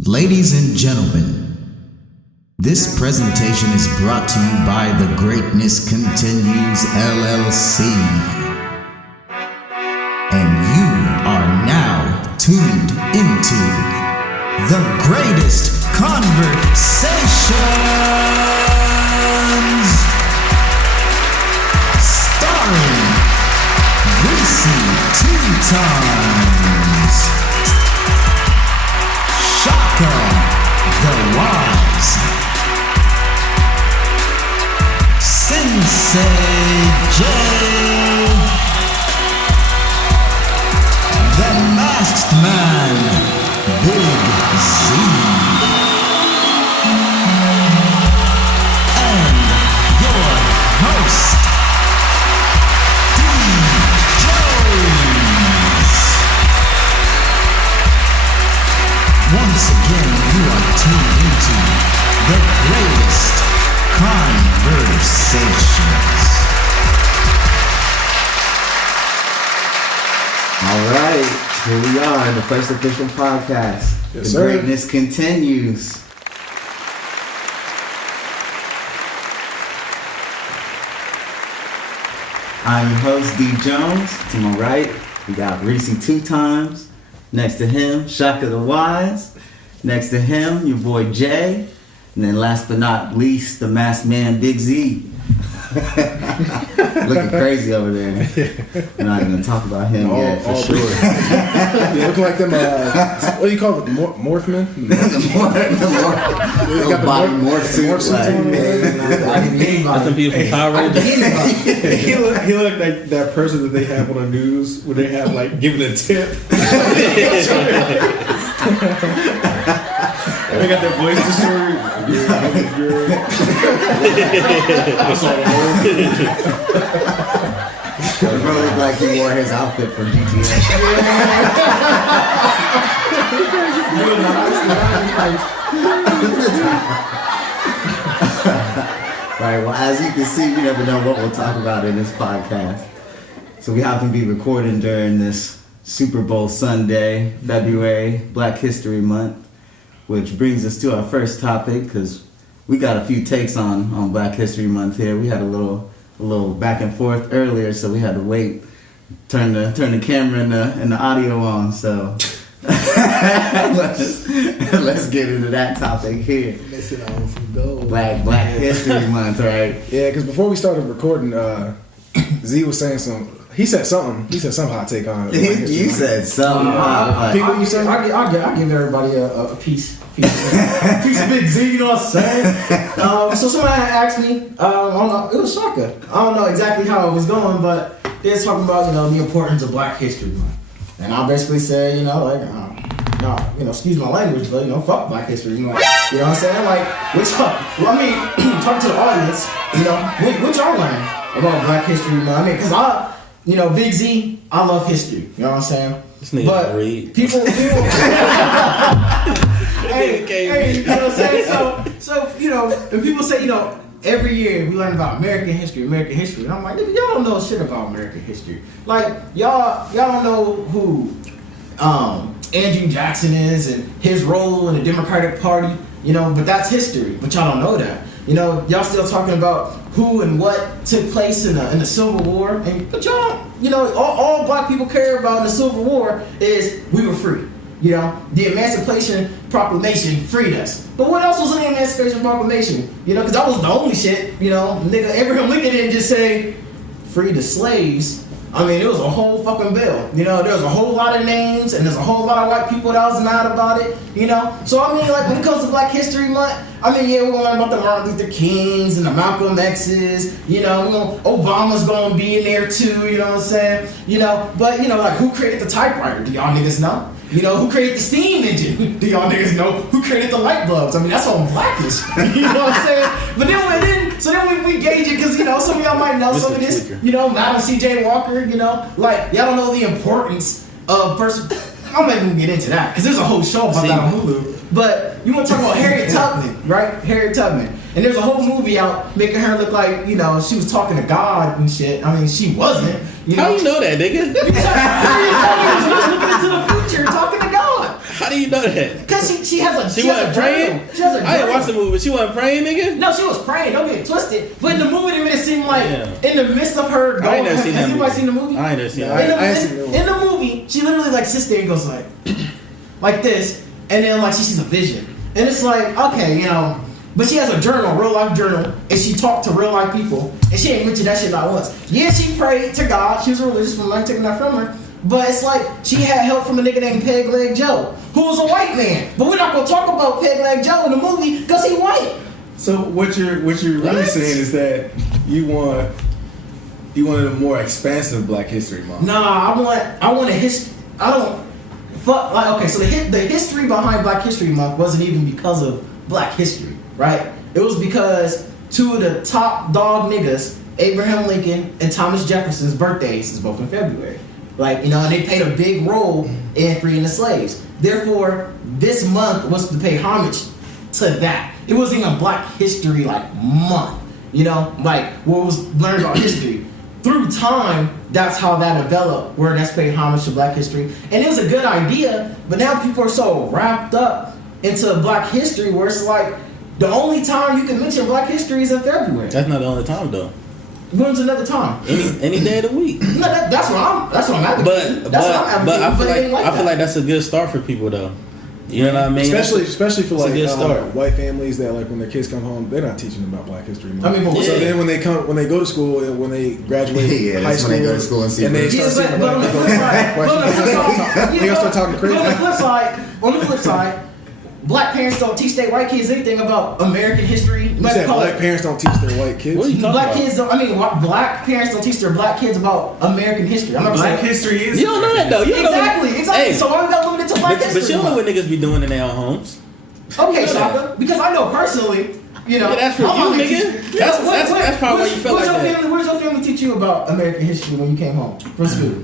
Ladies and gentlemen, this presentation is brought to you by The Greatness Continues LLC. And you are now tuned into The Greatest Conversations, starring Reese 2 times, Shaka the Wise, Sensei J, the Masked Man, Big Z, and your host, D. Jones. Once again, you are tuned into the greatest conversations. All right, here we are, the first official podcast. Yes, the sir. Greatness Continues. I'm your host, D. Jones. To my right, we got Reese 2 times. Next to him, Shaka the Wise. Next to him, your boy Jay. And then last but not least, the masked man, Big Z. Looking crazy over there. We're not even going to talk about him yet, for sure. You look like them, what do you call it, Morphman? The body morph suit. That's the people from Power Rangers. He looked like that person that they have on the news when they have like giving a tip. They got their voice distorted. It bro looked like he wore his outfit from GTA. Right, well, as you can see, you never know what we'll talk about in this podcast. So we happen to be recording during this Super Bowl Sunday, February, Black History Month, which brings us to our first topic, because we got a few takes on Black History Month here. We had a little back and forth earlier, so we had to wait, turn the camera and the audio on. So let's get into that topic here. Black History Month, right? Yeah, because before we started recording, Z was saying he said something hot take on it. You said something. People, you saying? I'll give everybody a piece of Big Z, you know what I'm saying? So somebody asked me, I don't know, it was Shaka. I don't know exactly how it was going, but they was talking about, the importance of Black History Month. And I basically said, excuse my language, but, fuck Black History Month. You know what I'm saying? Like, talking to the audience, what y'all learn about Black History Month? I mean, because Big Z, I love history. You know what I'm saying? This nigga but read. People hey, you know what I'm saying? So when people say, every year we learn about American history, and I'm like, nigga, y'all don't know shit about American history. Like, y'all don't know who Andrew Jackson is and his role in the Democratic Party, but that's history. But y'all don't know that. Y'all still talking about who and what took place in the Civil War, but y'all don't, all black people care about in the Civil War is we were free. The Emancipation Proclamation freed us. But what else was in the Emancipation Proclamation? Because that was the only shit, nigga, Abraham Lincoln didn't just say free the slaves. I mean, it was a whole fucking bill. There was a whole lot of names, and there's a whole lot of white people that was mad about it, So, I mean, like, when it comes to Black History Month, I mean, yeah, we're going to learn about the Martin Luther Kings and the Malcolm X's, Obama's going to be in there, too, you know what I'm saying? But, like, who created the typewriter? Do y'all niggas know? Who created the steam engine? Do y'all niggas know? Who created the light bulbs? I mean, that's all Blackish. You know what I'm saying? But then we gauge it because, some of y'all might know some of this, Madam C.J. Walker, like, y'all don't know the importance of I'm not even gonna get into that because there's a whole show about that on Hulu. But you want to talk about Harriet Tubman, right? Harriet Tubman. And there's a whole movie out making her look like, she was talking to God and shit. I mean, she wasn't. How you know that, nigga? Because she was looking into the future talking to God. How do you know that? Because she has a She wasn't praying? She has a I didn't watch the journal. movie, but she wasn't praying, nigga? No, she was praying. Don't get it twisted. But in the movie, they made it seem like Yeah. in the midst of her going, I ain't never seen that has anybody movie. seen the movie? I ain't never seen No, that. I ain't seen the movie. In the movie, she literally like sits there and goes like this, and then like she sees a vision, and it's like, okay, you know. But she has a journal, real life journal, and she talked to real life people, and she ain't mentioned that shit not once. Yeah, she prayed to God. She was religious, but I'm not taking that from her. But it's like she had help from a nigga named Peg Leg Joe, who was a white man. But we're not gonna talk about Peg Leg Joe in the movie because he white. So what you're really What? saying is that you want a more expansive Black History Month. Nah, I want a history. I don't fuck like okay. So the history behind Black History Month wasn't even because of Black history, right? It was because two of the top dog niggas, Abraham Lincoln and Thomas Jefferson's birthdays is both in February. Like, you know, and they played a big role in freeing the slaves. Therefore, this month was to pay homage to that. It wasn't even a Black History like month, you know, like what was learned about history. Through time, that's how that developed, where that's paid homage to Black history. And it was a good idea, but now people are so wrapped up into Black history where it's like the only time you can mention Black history is in February. That's not the only time, though. When's another time? Any day of the week. No, that's what I'm advocating. But That's what I'm I advocating, feel it ain't like I feel that. like that's a good start for people, though. You know what I mean? Especially for It's a like good start. white families that like when their kids come home, they're not teaching them about Black History Month. I mean, but So Yeah. then when they go to school and when they graduate Yeah, high that's school, when they go to school and see they Black- start seeing but on the Black flip side, people, they gonna start talking crazy. On the flip side, Black parents don't teach their white kids anything about American history. You said Black parents don't teach their white kids. What are you talking Black about? kids don't. I mean, Black parents don't teach their Black kids about American history. I'm not Black saying history is You don't know that, though. You don't know exactly. Hey, So why we got limited to Black but history? you don't know what niggas be doing in their own homes. Okay, You know that. Shaka, because I know personally, you know. Yeah, that's for I'm you, not gonna nigga. teach- That's probably why you felt where's like your that. family, where's your family teach you about American history when you came home from school?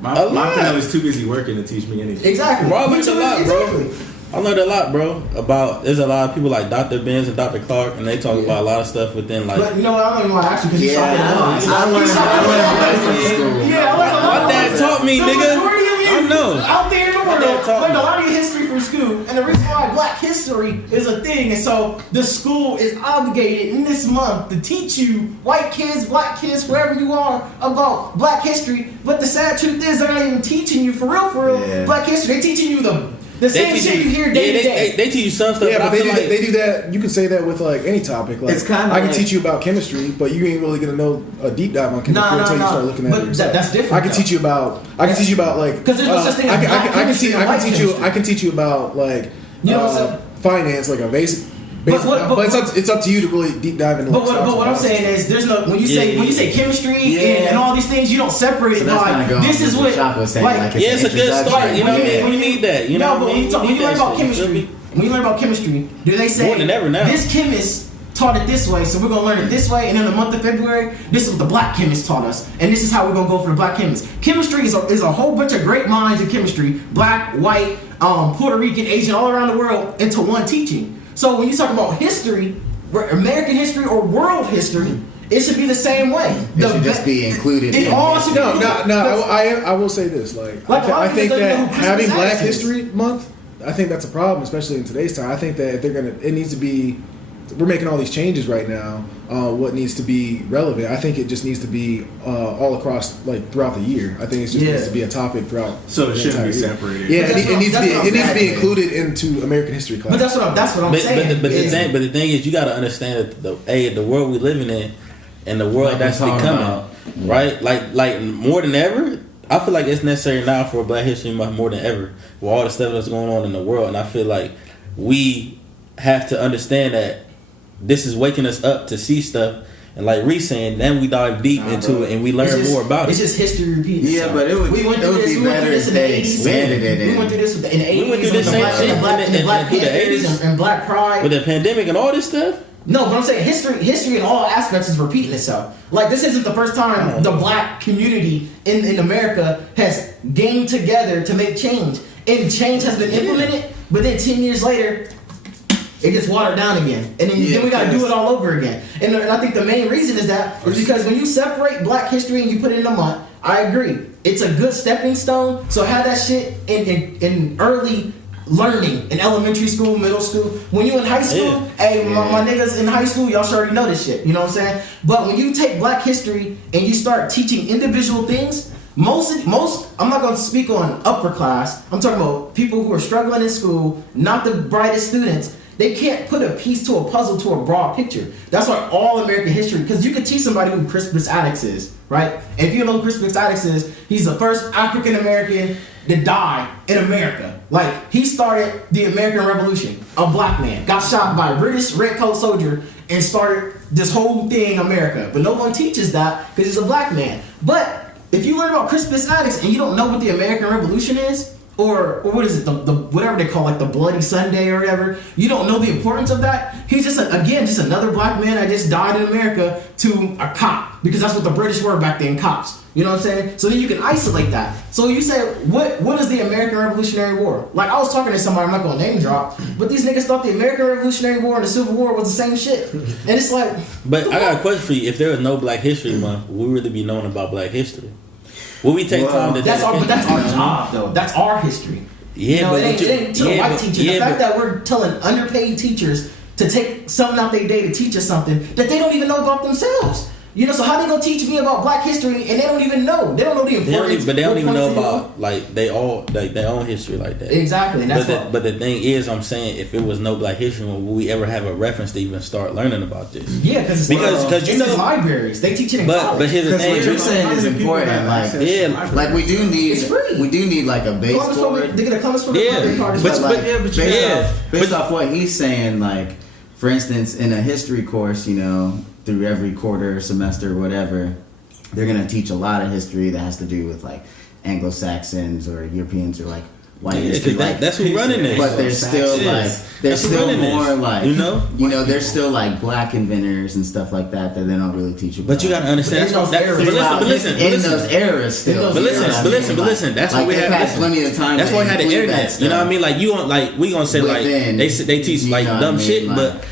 My A lot. family's too busy working to teach me anything. Exactly. Bro, I You learned a too, lot, bro. exactly. I learned a lot, bro, about there's a lot of people like Dr. Benz and Dr. Clark, and they talk about a lot of stuff within like. But you know what? I don't even want to ask you because you Yeah, shot it. I learned a lot from school. Yeah, I learned a lot. My dad taught me, The nigga. majority of you I know. out there in the My world dad taught learned me. a lot of your history from school, and the reason why Black history is a thing, and so the school is obligated in this month to teach you, white kids, Black kids, wherever you are, about Black history. But the sad truth is, they're not even teaching you for real, Yeah. Black history. They're teaching you the same teach shit you hear day to day. They teach you some stuff. Yeah, but I feel like they do that. You can say that with like any topic. Like It's kinda I can like- teach you about chemistry, but you ain't really gonna know a deep dive on chemistry until you start looking at But it yourself. that's different, I can though. teach you about. I can teach you about like. 'Cause there's no such thing as black chemistry and white chemistry. I can teach you about like. You know what I'm saying? Finance, like a basic. But what- but- it's up to you to really deep dive into. But like, stocks what and I'm saying is, there's no when you Yeah. say chemistry Yeah. and all these things, you don't separate So it that's by kinda going this is with what Shaka was saying, like, yeah, it's a good start. You know what I mean? When We need that. You know no, what but I when mean? you, talk, We when you need learn that about shit, you feel chemistry, me? when you learn about chemistry, do they say More than ever now. this chemist taught it this way, so we're gonna learn it this way, and in the month of February, this is what the Black chemist taught us, and this is how we're gonna go for the Black chemist. Chemistry is a whole bunch of great minds in chemistry, Black, white, Puerto Rican, Asian, all around the world, into one teaching. So when you talk about history, American history or world history, it should be the same way. It should just be included It in all history. should be No. I will say this. Like, Like, I think people don't that know who Christmas having Black Adams is. History Month, I think that's a problem, especially in today's time. I think that if they're gonna, it needs to be. We're making all these changes right now. What needs to be relevant? I think it just needs to be all across, like throughout the year. I think it just Yeah. needs to be a topic throughout. So it the shouldn't be entire year. separated. Yeah, But it that's needs to what be. I'm It needs to be saying. included into American history class. But that's what I'm saying. But the thing is, you got to understand that the world we living in, and the world Like that's we're talking becoming, about. right? Like more than ever. I feel like it's necessary now for Black History Month more than ever with all the stuff that's going on in the world, and I feel like we have to understand that this is waking us up to see stuff, and like Reese saying, then we dive deep into it and we learn more about It's it. just history repeating Yeah, itself. but it would be better if they expanded it We in. went through this in the 80s. We went through this with same shit the Black in the Panthers 80s. and Black Pride. With the pandemic and all this stuff, No, but I'm saying history in all aspects is repeating itself. Like, this isn't the first time the Black community in America has gained together to make change. And change has been implemented, but then 10 years later, it gets watered down again. And then we gotta do it all over again. And I think the main reason is because when you separate Black history and you put it in a month, I agree. It's a good stepping stone. So have that shit in early learning in elementary school, middle school. When you in high school, hey, my niggas in high school, y'all should already know this shit. You know what I'm saying? But when you take Black history and you start teaching individual things, most I'm not going to speak on upper class. I'm talking about people who are struggling in school, not the brightest students. They can't put a piece to a puzzle to a broad picture. That's why all American history, because you could teach somebody who Crispus Attucks is, right? And if you know who Crispus Attucks is, he's the first African American to die in America. Like, he started the American Revolution. A black man got shot by a British redcoat soldier and started this whole thing in America. But no one teaches that because he's a black man. But if you learn about Crispus Attucks and you don't know what the American Revolution is, or what is it, the whatever they call, like the Bloody Sunday or whatever, you don't know the importance of that. He's just another black man that just died in America to a cop, because that's what the British were back then, cops. You know what I'm saying? So then you can isolate that. So you say, what is the American Revolutionary War? Like, I was talking to somebody, I'm not gonna name drop, but these niggas thought the American Revolutionary War and the Civil War was the same shit. And it's like, but I got a question for you. If there was no Black History Month, would we really be known about Black history? Will we take time to that's our job, though. That's our history. Yeah, you know, but it ain't to the white teacher. The fact that we're telling underpaid teachers to take something out their day to teach us something that they don't even know about themselves. You know, so how they gonna teach me about Black history and they don't even know? They don't know the importance. But they don't even know about like their own history like that. Exactly. And that's but the thing is, I'm saying, if it was no Black history, would we ever have a reference to even start learning about this? Yeah, because you know, in libraries they teach it in college. But here's the thing: what you're saying is important. Like we do need like a base board. They get a Columbus Public Library card. Based off what he's saying, like for instance, in a history course, you know, through every quarter, semester, whatever, they're gonna teach a lot of history that has to do with like Anglo-Saxons or Europeans or like white history. That's who's running it. But there's still more like you know, there's still like Black inventors and stuff like that they don't really teach you. But you gotta understand. But listen. That's why we have plenty of time. That's why we had the internet. You know what I mean? Like you want, like we gonna say like they teach like dumb shit, but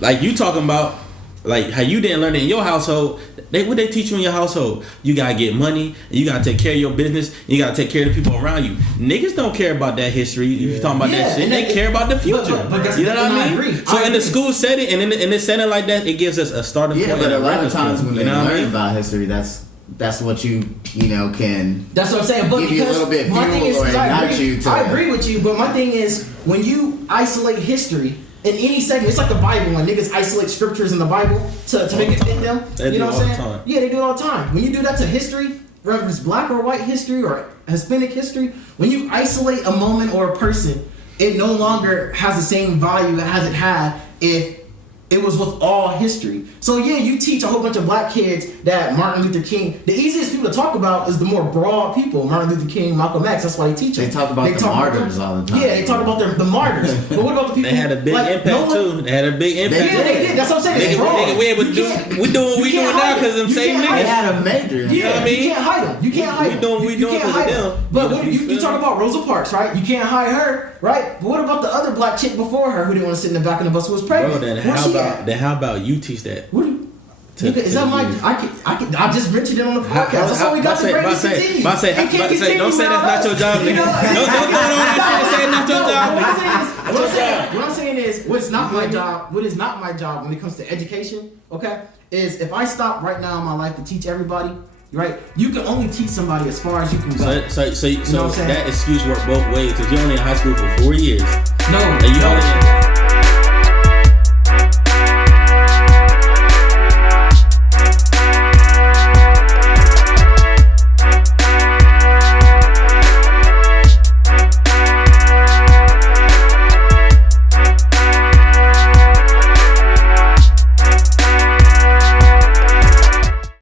like you talking about. Like how you didn't learn it in your household. What they teach you in your household? You gotta get money, and you gotta take care of your business, and you gotta take care of the people around you. Niggas don't care about that history. You talking about that shit? They care about the future. But you know what I mean? So in the school setting and in the setting like that, it gives us a starting point. Yeah, but a lot of times when they learn about history, that's what you know can. That's what I'm saying. But give you a little bit fuel or ignite you. I agree with you, but my thing is when you isolate history. In any segment, it's like the Bible when niggas isolate scriptures in the Bible to make it fit them. You know what I'm saying? Yeah, they do it all the time. When you do that to history, whether it's Black or white history or Hispanic history, when you isolate a moment or a person, it no longer has the same value as it had if it was with all history. So yeah, you teach a whole bunch of Black kids that Martin Luther King, the easiest people to talk about is the more broad people. Martin Luther King, Malcolm X, that's why they teach them. They talk about the martyrs all the time. Yeah, they talk about the martyrs. But what about the people? They had a big impact too. They had a big impact. Yeah, they did. That's what I'm saying. We doing what we doing now because them same niggas. They had a major. You know what I mean? You can't hide them. You can't hide them. We doing because of them. But you talk about Rosa Parks, right? You can't hide her, right? But what about the other Black chick before her who didn't want to sit in the back of the bus who was pregnant? Bro, then how about you teach that? Is that my? I just mentioned it on the podcast. That's how we got the greatest continue. Don't say that's not your job, nigga. Don't throw it on that shit. Say it's not your job. What I'm saying is, what is not my job when it comes to education, okay, is if I stop right now in my life to teach everybody, right, you can only teach somebody as far as you can go. So that excuse worked both ways because you're only in high school for 4 years. No, and you